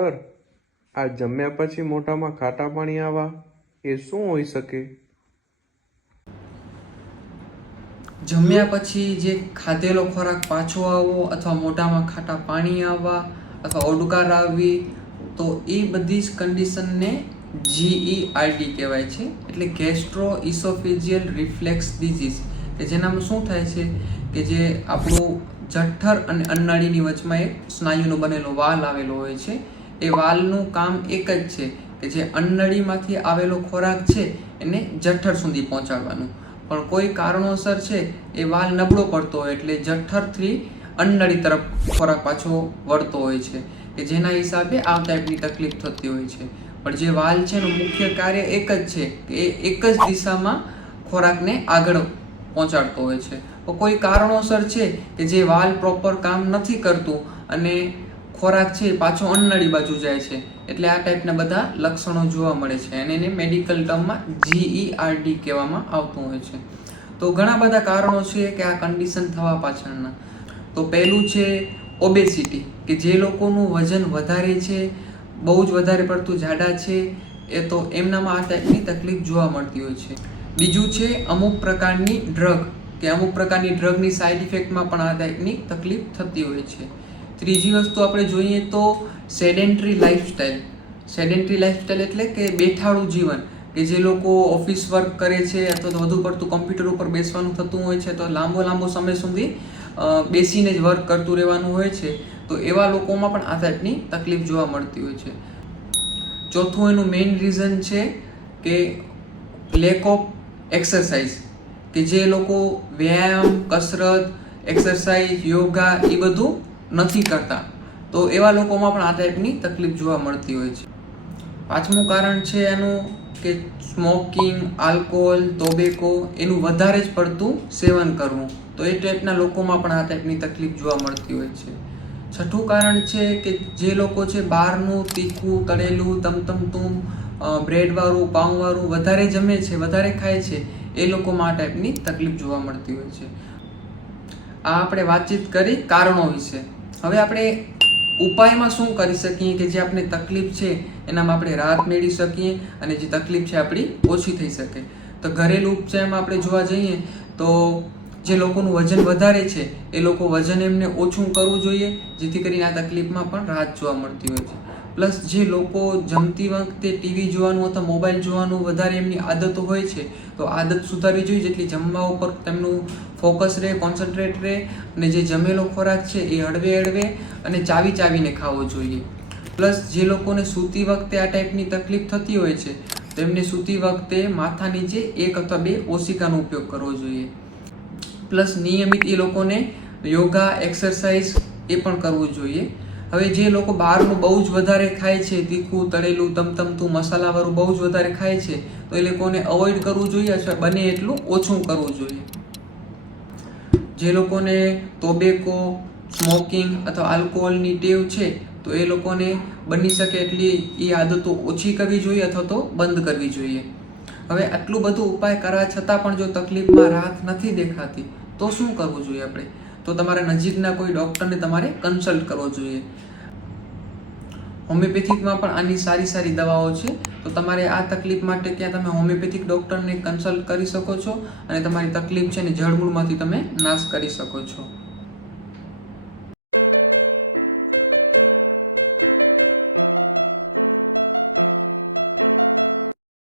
Sir, આ જમ્યા પછી મોઢામાં ખાટા પાણી આવવા એ શું હોઈ શકે? જમ્યા પછી જે ખાધેલો ખોરાક પાછો આવવો અથવા મોઢામાં ખાટા પાણી આવવા અથવા ઓડકાર આવવી, તો એ બધી જ કન્ડિશનને GERD કહેવાય છે, એટલે ગેસ્ટ્રો ઇસોફેજિયલ રિફ્લેક્સ ડિઝીઝ, કે જેનામાં શું થાય છે કે જે આપણું જઠર અને અન્નળીની વચમાં એક સ્નાયુનો બનેલો વાલ આવેલો હોય છે. એ વાલનું કામ એક જ છે કે જે અન્નળીમાંથી આવેલો ખોરાક છે એને જઠર સુધી પહોંચાડવાનું, પણ કોઈ કારણોસર છે એ વાલ નબળો પડતો હોય એટલે જઠરથી અન્નળી તરફ ખોરાક પાછો વળતો હોય છે, કે જેના હિસાબે આ ટાઈપની તકલીફ થતી હોય છે. પણ જે વાલ છે એનું મુખ્ય કાર્ય એક જ છે કે એ એક જ દિશામાં ખોરાકને આગળ પહોંચાડતો હોય છે. તો કોઈ કારણોસર છે કે જે વાલ પ્રોપર કામ નથી કરતું અને ખોરાક છે પાછો અન્નળી બાજુ જાય છે, એટલે આ ટાઈપના બધા લક્ષણો જોવા મળે છે અને એને મેડિકલ ટર્મમાં GERD કહેવામાં આવતું હોય છે. તો ઘણા બધા કારણો છે કે આ કન્ડિશન થવા પાછળના. તો પહેલું છે ઓબેસિટી, કે જે લોકોનું વજન વધારે છે, બહુ જ વધારે પડતું જાડા છે, એ તો એમનામાં આ ટાઈપની તકલીફ જોવા મળતી હોય છે. બીજું છે અમુક પ્રકારની ડ્રગ, કે અમુક પ્રકારની ડ્રગની સાઇડ ઇફેક્ટમાં પણ આ ટાઈપની તકલીફ થતી હોય છે. ત્રીજી વસ્તુ આપણે જોઈએ તો સેડેન્ટરી લાઈફસ્ટાઈલ. સેડેન્ટરી લાઈફસ્ટાઈલ એટલે કે બેઠાડું જીવન, કે જે લોકો ઓફિસ વર્ક કરે છે અથવા તો વધુ પડતું કોમ્પ્યુટર ઉપર બેસવાનું થતું હોય છે, તો લાંબો સમય સુધી બેસીને જ વર્ક કરતું રહેવાનું હોય છે, તો એવા લોકોમાં પણ આ ટાઈપની તકલીફ જોવા મળતી હોય છે. ચોથું એનું મેઇન રીઝન છે કે લેક ઓફ એક્સરસાઇઝ, કે જે લોકો વ્યાયામ, કસરત, એક્સરસાઇઝ, યોગા એ બધું નથી કરતા, તો એવા લોકોમાં પણ આ ટાઈપની તકલીફ જોવા મળતી હોય છે. પાંચમું કારણ છે એનું કે સ્મોકિંગ, આલ્કોહોલ, ટોબેકો એનું વધારે જ પડતું સેવન કરવું, તો એ ટાઈપના લોકોમાં પણ આ ટાઈપની તકલીફ જોવા મળતી હોય છે. છઠ્ઠું કારણ છે કે જે લોકો છે બહારનું તીખું, તળેલું, તમતમતું, બ્રેડવાળું, પાઉંવાળું વધારે જમે છે, વધારે ખાય છે, એ લોકોમાં આ ટાઈપની તકલીફ જોવા મળતી હોય છે. આ આપણે વાતચીત કરી કારણો વિશે. હવે આપણે ઉપાયમાં શું કરી શકીએ કે જે આપણે તકલીફ છે એનામાં આપણે રાહત મેળવી શકીએ અને જે તકલીફ છે આપણી ઓછી થઈ શકે. તો ઘરેલું ઉપચારમાં આપણે જોવા જઈએ તો જે લોકોનું વજન વધારે છે એ લોકો વજન એમને ઓછું કરવું જોઈએ, જેથી કરીને આ તકલીફમાં પણ રાહત જોવા મળતી હોય છે. પ્લસ જે લોકો જમતી વખતે ટીવી જોવાનું અથવા મોબાઈલ જોવાનું વધારે એમની આદતો હોય છે, તો આદત સુધારવી જોઈએ, જેટલી જમવા ઉપર તેમનું ફોકસ રહે, કોન્સન્ટ્રેટ રહે અને જે જમેલો ખોરાક છે એ હળવે અને ચાવીને ખાવો જોઈએ. પ્લસ જે લોકોને સૂતી વખતે આ ટાઈપની તકલીફ થતી હોય છે, તેમને સૂતી વખતે માથા નીચે 1 અથવા 2 ઓશિકાનો ઉપયોગ કરવો જોઈએ. પ્લસ નિયમિત એ લોકોને યોગા, એક્સરસાઇઝ એ પણ કરવું જોઈએ. હવે જે લોકો બહારનું બહુ જ વધારે ખાય છે, તીખું, તળેલું, તમતમતું, મસાલાવાળું બહુ જ વધારે ખાય છે, તો એ લોકોને અવોઇડ કરવું જોઈએ અથવા બને એટલું ઓછું કરવું જોઈએ. જે લોકોને ટોબેકો, સ્મોકિંગ અથવા આલ્કોહોલની ટેવ છે, તો એ લોકોને બની શકે એટલી એ આદતો ઓછી કરવી જોઈએ અથવા તો બંધ કરવી જોઈએ. હવે આટલું બધું ઉપાય કરવા છતાં પણ જો તકલીફમાં રાહત નથી દેખાતી, તો શું કરવું જોઈએ આપણે? તો તમારા નજીકના કોઈ ડૉક્ટરને તમારે કન્સલ્ટ કરવો જોઈએ. હોમિયોપેથિકમાં પણ આની સારી દવાઓ છે, તો તમારે આ તકલીફ માટે ક્યાં તમે હોમિયોપેથિક ડૉક્ટરને કન્સલ્ટ કરી શકો છો અને તમારી તકલીફ છે ને જડમૂળમાંથી તમે નાશ કરી શકો છો.